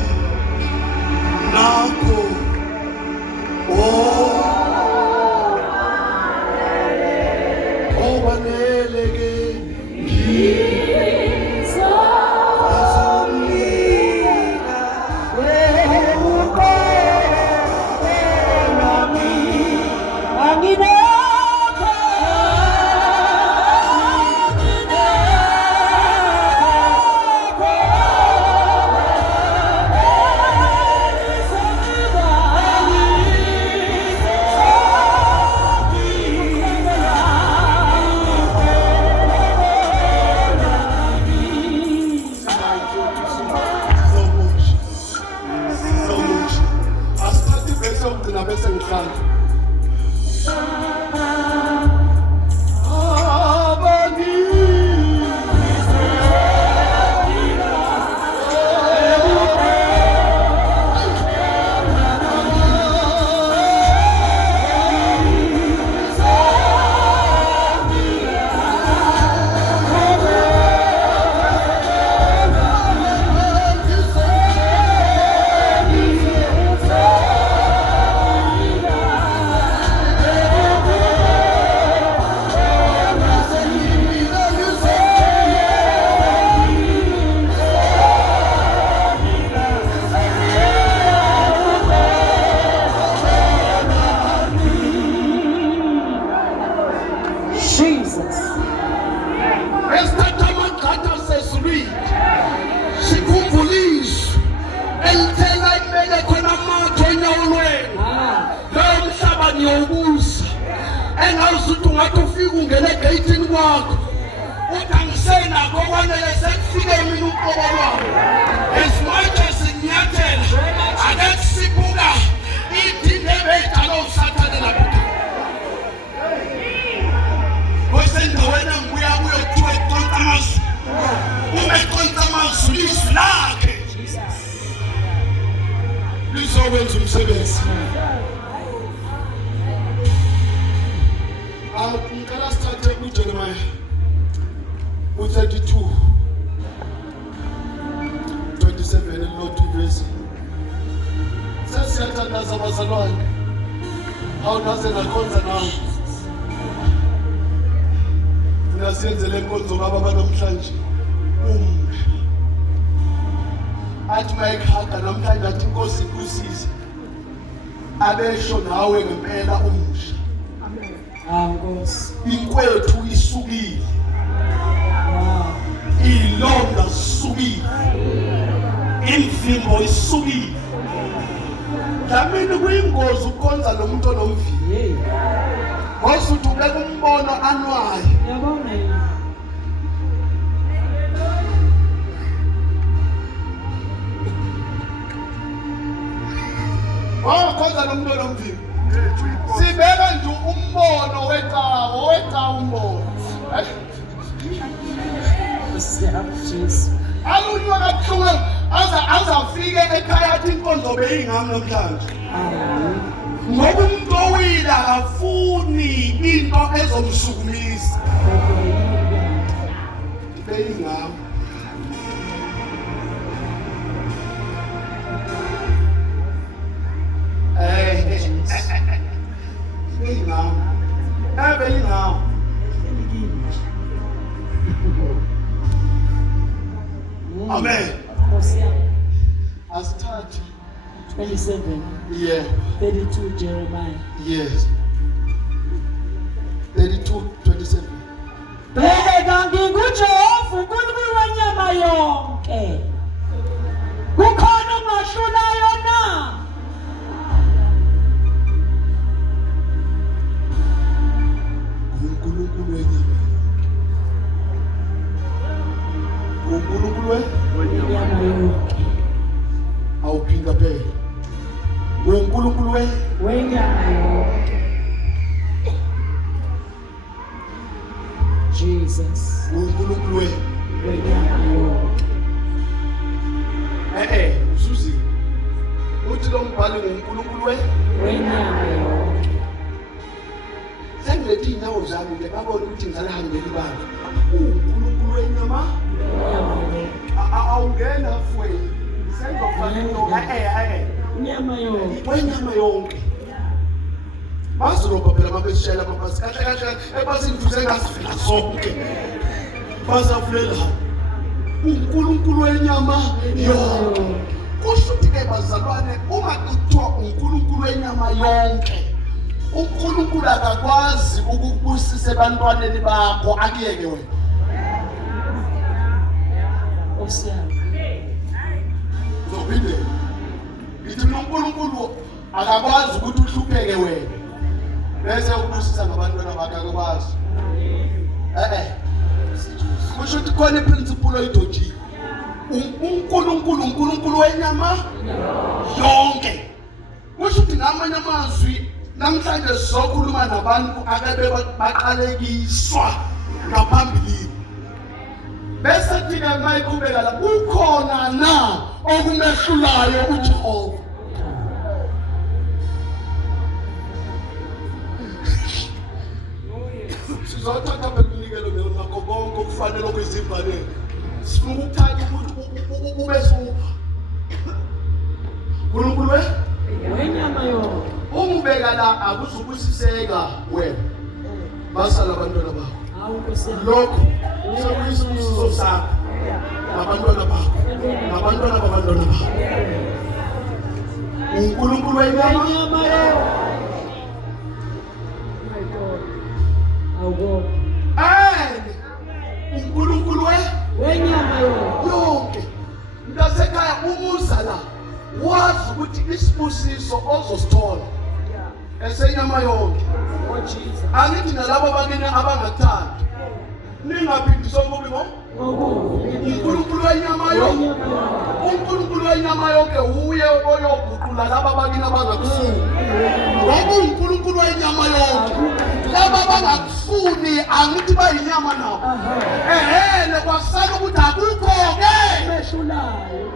nako waneleke bese ngihlala engawuzuthi ungakufika ungene egeyithini kwakho utangisena kokwanele sekufike mina uqobo lwabo esimanje sinyathela akesibuka idinde beyidala usathane lapha kwesendaweni engibuya kuyo kuthiwa iqonta amazwi uma iqonta amazwi izwi lakhe lizokwenza umsebenzi. Ngicela sithathe uJeremiah u-32 27 elilodwa ivesi. Sesiyathandaza abazalwane, awunaze nakhonza nawe funa siyenzele inkonzo baba banamhlanje athi mayekhaga namhlanje athi inkosi ikusize abesho nawe ngempela umusha inkwethu isukile ilonda isukile imvimbo isukile dlamini kuyingozi ukonza nomuntu onomvimbo ngosuthi ubeka umbono anwaye konza nomuntu onomvimbo sibeka nje umbono weta umbono alunywa kabuhlungu azafike ekhaya athi inkonzo beyingami namhlanje ngoba umuntu owile akafuni into ezomsukumisa beyingami beyingami amen. Asithathe 27 yeah 32 Jeremiah yes 32:27 Bheka ngingujehova uNkulunkulu wenyama yonke kukhona ongahlulayo na uNkulunkulu wenyama uNkulunkulu wenyama yonke awuphinda phela uNkulunkulu wenyama yonke Jesus uNkulunkulu wenyama yonke Susi uthi lo mbhali uNkulunkulu wenyama yonke ngilethe iy'nyawo zami nje ngabona ukuthi ngizalihambela ibanga uNkulunkulu wenyama awungena fweni senzokufanele wenyama yonke bazirobha phela mabesishayela amabhasi kahle kahle ebhasini futhi engasifika sonke bazavulela uNkulunkulu wenyama yonke. Kusho ukuthi-ke bazalwane, uma kuthiwa uNkulunkulu wenyama yonke, uNkulunkulu akakwazi ukukubusisa ebantwaneni bakho akuyeke wena. Zophinde ngithi mina uNkulunkulu akakwazi ukuthi uhlupheke wena bese ukubusisa ngabantwana bakhe, akakwazi. Kusho ukuthi khona iprinciple oyidojiwe. uNkulunkulu wenyama yonke. Kusho ukuthi ngamanye amazwi namhlanje sizokhuluma nabantu akabe baqalekiswa ngaphambili. Bese thina mayiqhubeka la kukhona na okumehlulayo uJehova. Sizothatha bekunikelo nakho konke okufanele okuzimbaneni. Sifuna ukuthatha ukuthi ube supha. uNkulunkulu wenyama yonke. Umubeka la akuzubusiseka wena. Basala abantwana bakho. Lokho sokuyisibusiso sakho. Abantwana bakho. Abantwana babantwana bakho. uNkulunkulu wenyama yonke. uNkulunkulu wenyama yonke. Mntasekhaya umuza la wazi ukuthi isibusiso ozosithola esenyama yonke. Angithi nalabo bakini abangathandi ningaphindiswa kubi ngo uNkulunkulu wenyama yonke. uNkulunkulu wenyama yonke uye oyoguqula laba bakini abangakufuni. Ngoba uNkulunkulu wenyama yonke laba bangakufuni angithi bayinyama nabo. Ehele kwasala ukuthi akukho-ke mehlulayo.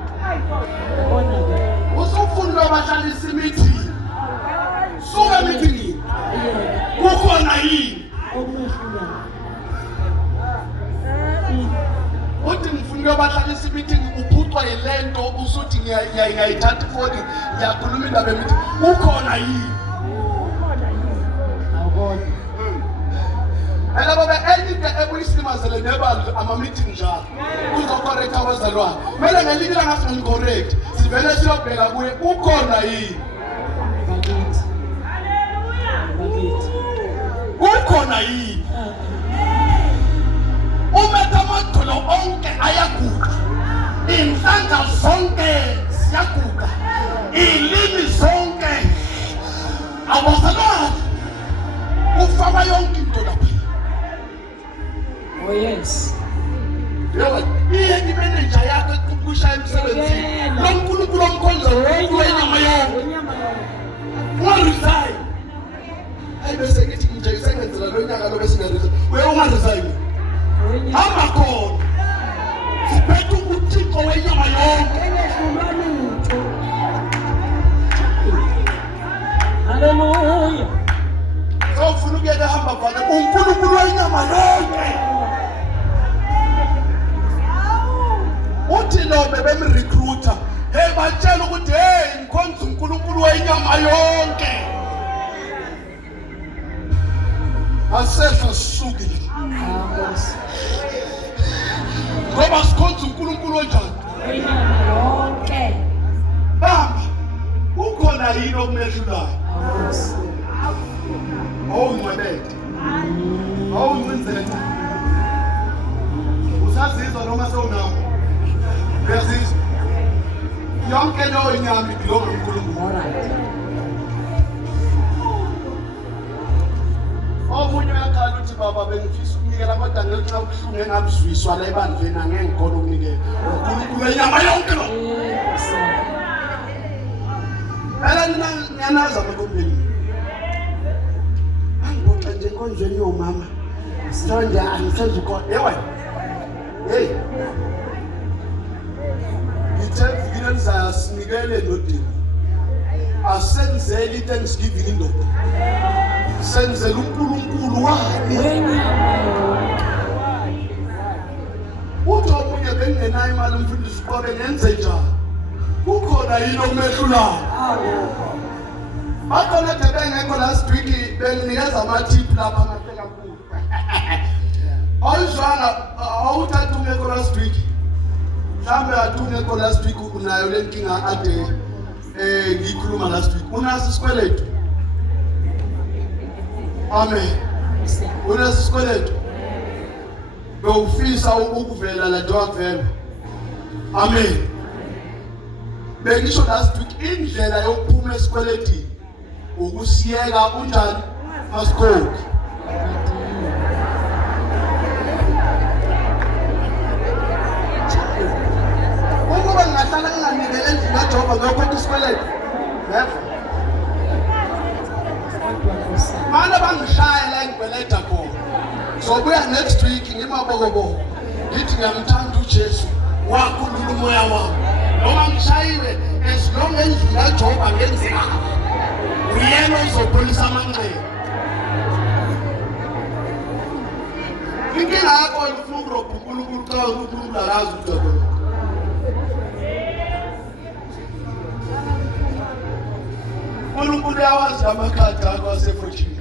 Usufuni lobahlalisa imithini. Suka emithini. Kukhona yini okumehlulayo? Uthi ngifuni lobahlalisa imithini uphucwa yilento usuthi ngiyayithatha ifoni ngiyakhuluma indaba emithini. Ukhona yini? Ela baba anything ebuyisimazele nebandla ama-meeting njalo kuzocorrect abazalwane. Kumele ngelinye ilanga singacorrect sivele siyobheka kuye ukhona yini. Ukhona yini? Umetha amadolo onke ayaguqa, inhlanza zonke ziyaguqa, ilimi zonke abazalwane ufaka yonke into lapha. Oh yes. Yebo, iye manager yakho ekuqhusha emsebenzini. Lo uNkulunkulu omkhonza wenyama yonke. Ungaresign. Hayi bese ngithi nje sengenzela lo nyaka lo bese ngiresign. Uye ungaresign. Hamba khona. Siphethe uThixo wenyama yonke. Hallelujah. Ufuna ukuyeka hamba khona uNkulunkulu wenyama yonke. Uthi lo bebemrecruiter, hey batshela ukuthi hey ngikhonza uNkulunkulu wenyama yonke. Asehla sisukile. Ngoba sikhonza uNkulunkulu onjani? Wenyama yonke. Baba, ukhona yini okumehlulayo? Ngcwebete. Ngcwenzele. Usazizwa noma sewunawo? Uyazizwa? Yonke leyo inyama ibhilonga kuNkulunkulu. Omunye uyakhala uthi baba bengifisa ukunikela kodwa ngiyothi ubuhlungu engabuzwiswa la ebandleni angeke ngikhona ukunikela. uNkulunkulu wenyama yonke lo. Ela ngiyanaza ngokumbili. Nje konjeni yomama sonje angisezukho ewe hey ngithe vukile nizasinikele endodeni asenzele iThanksgiving indoda senzela uNkulunkulu wani. Uthi omunye bengenayo imali umfundisi uqobe ngenze njani? Kukhona yini omehlulayo? Bakhona bengekho last week benginikeza ama-tip lapha amahle kakhulu. Awuzwana awuthatha ungekho last week. Mhlawumbe athi ungekho last week unayo le nkinga ade ngikhuluma last week. Unaso isikweletu? Amen. Unaso isikweletu? Bewufisa ukuvela la dogvela. Amen. Bengisho last week indlela yokuphuma esikweleti ukusiyeka unjani masikhokhi. Ukuba ngingahlala nginganikele endlini kaJehova ngokukhokha isikweleti. Manje bangishaya la engibeleda khona. Sobuya next week ngimabokoboko. Ngithi ngiyamthanda uJesu wakhulula umoya wami. Noma ngishayile esilonge endlini kaJehova ngenzeka. Uyena uzopholisa amanxeba. Inkinga yakho ufuna ukurobha uNkulunkulu xa uNkulunkulu akazi ukuthi uNkulunkulu uyawazi amakhadi akho asefortune.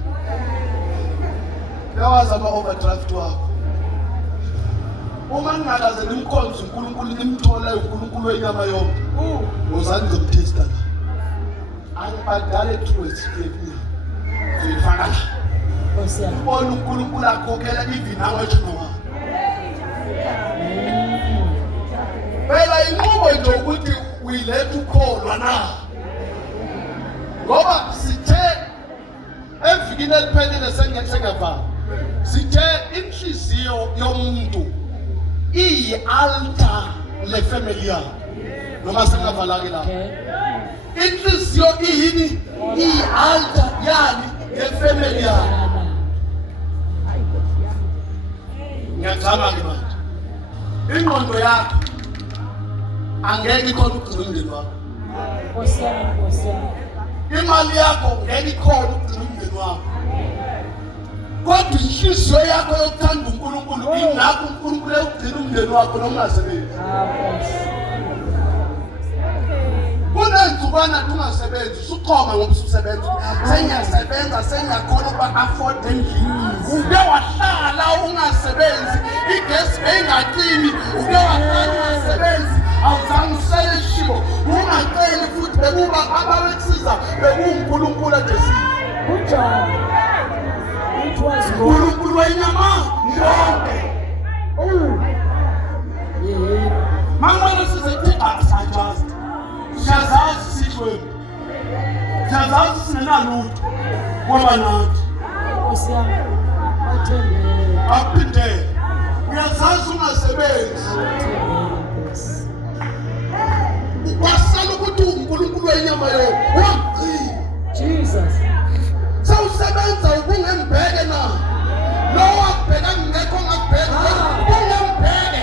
Uyawazi ama-overdraft wakho. Uma ngingakaze nimkhonze uNkulunkulu nimthole uNkulunkulu wenyama yonke. Uzani ngizomthesta la. Angibadale through esifeni. Ngifaka la. Ubona uNkulunkulu akhokhela even awethu nowa. Phela inqubo nje ukuthi uyiletha ukholwa na. Ngoba sithe evikini eliphelile sengavala. Sithe inhliziyo yomuntu iyi-altar le-family yakhe. Noma sengavala ke lapho. Inhliziyo iyini? Iyi-altar yani le-family yakhe. Ngiyacabanga ke manje. Ingqondo yakho angeke ikhona ukugcina umndeni wakho. Imali yakho ngeke ikhona ukugcina umndeni wakho. Kodwa inhliziyo yakho yokuthanda uNkulunkulu inakho uNkulunkulu ukugcina umndeni wakho noma ungasebenzi. Kunenzukwana ungasebenzi usuqhoma ngoba ususebenza. Sengiyasebenza sengiyakhona ukuba afford endlini. Uke wahlala ungasebenzi, igesi beyingacimi, uke wahlala ungasebenzi, awuzange usele ishibo. Ungaceli futhi bekuba abawekusiza bekuNkulunkulu ajesile. Kunjani? uNkulunkulu wenyama yonke. Mangwana sizethi asajust. Siyazazi sithweni. Siyazazi singenalutho. Ngoba nathi. Aphinde. Uyazazi ungasebenzi. Ukwasala ukuthi uNkulunkulu wenyama yonke. Waqina. Jesus. Sawusebenza ubungembheke na. Lo wabheka ngekho ngabheka. Ubungembheke.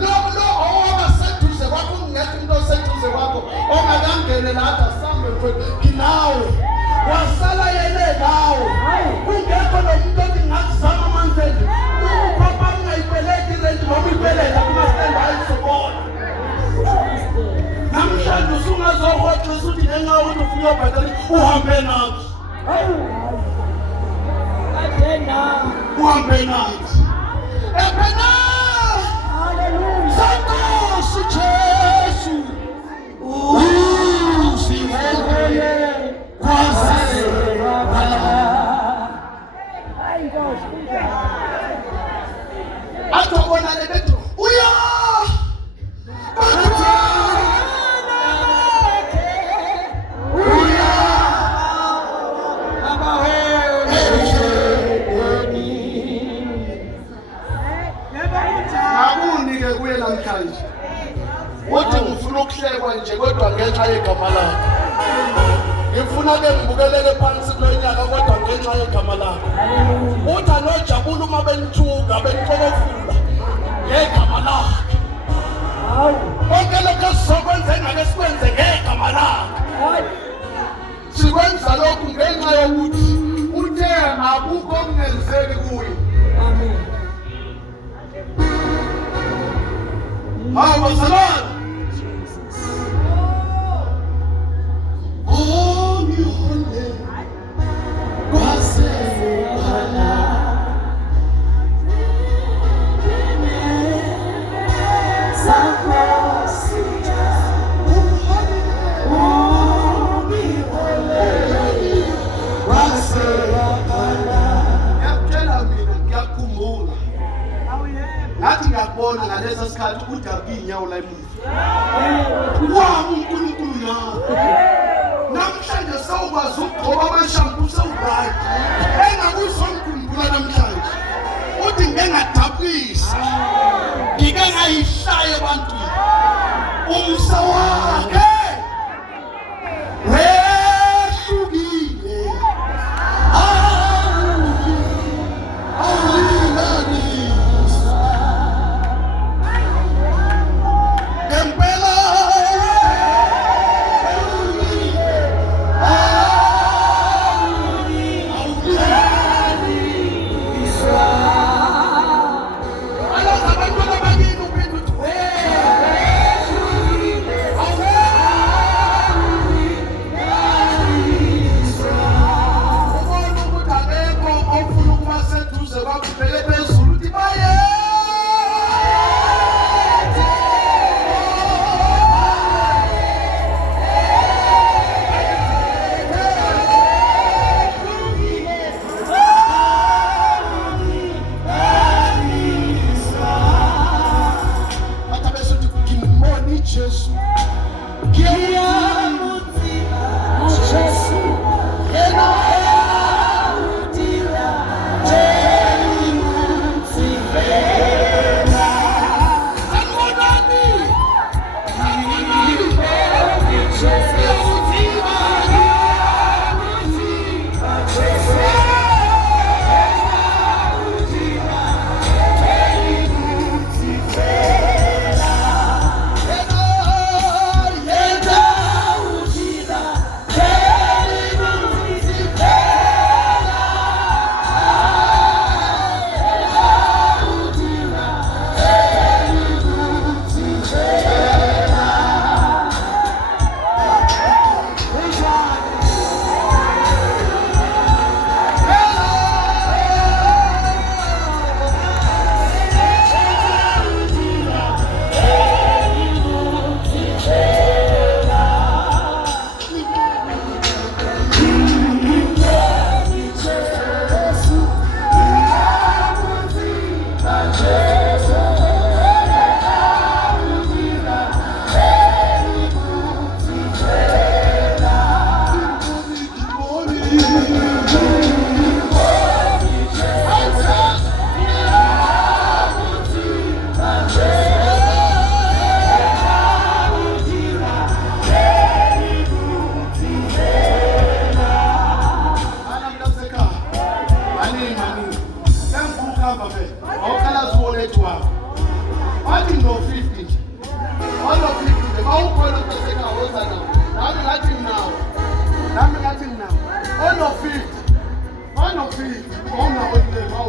Lo owaseduze kwakho ngekho umuntu oseduze kwakho ongakangene lapha sambe mfowethu nginawe. Wasala yele nawe. Kungekho nomuntu othi ngakuzama manje. Upapa ungayibeleki rent noma ibeleka kuma stand ayisobona. Namhlanje usungazohoxa uthi ngenxa ukuthi ufuna ukubhadala uhambe nathi. Uhambe nathi. Ephena. Hallelujah. Sankosi Jesu. Singele kwase bala. Hayi Nkosi. Atobona le bethu. Uya. Kuye namhlanje uthi ngifuna ukuhlekwa nje kodwa ngenxa yegama lakho. Ngifuna ke ngibukelele phansi kulonyaka kodwa ngenxa yegama lakho. Uthi anojabula uma benithuka benixokofula ngegama lakho. Konke lokho sizokwenza engake sikwenze ngegama lakho. Sikwenza lokhu ngenxa yokuthi uthe akukho okungenzeki kuye. Amen. Hawu bazalwane. Ngathi ngiyakubona ngalesa sikhathi uDavi inyawo la emuva. Wami uNkulunkulu nawe. Namhlanje sawukwazi ukugcoba amashampu sewubayi. Engakuzongikhumbula namhlanje. Uthi ngeke ngadabulisa. Ngike ngayishaya ebantwini. Umsa wakhe. Wehlukile. Awukho lo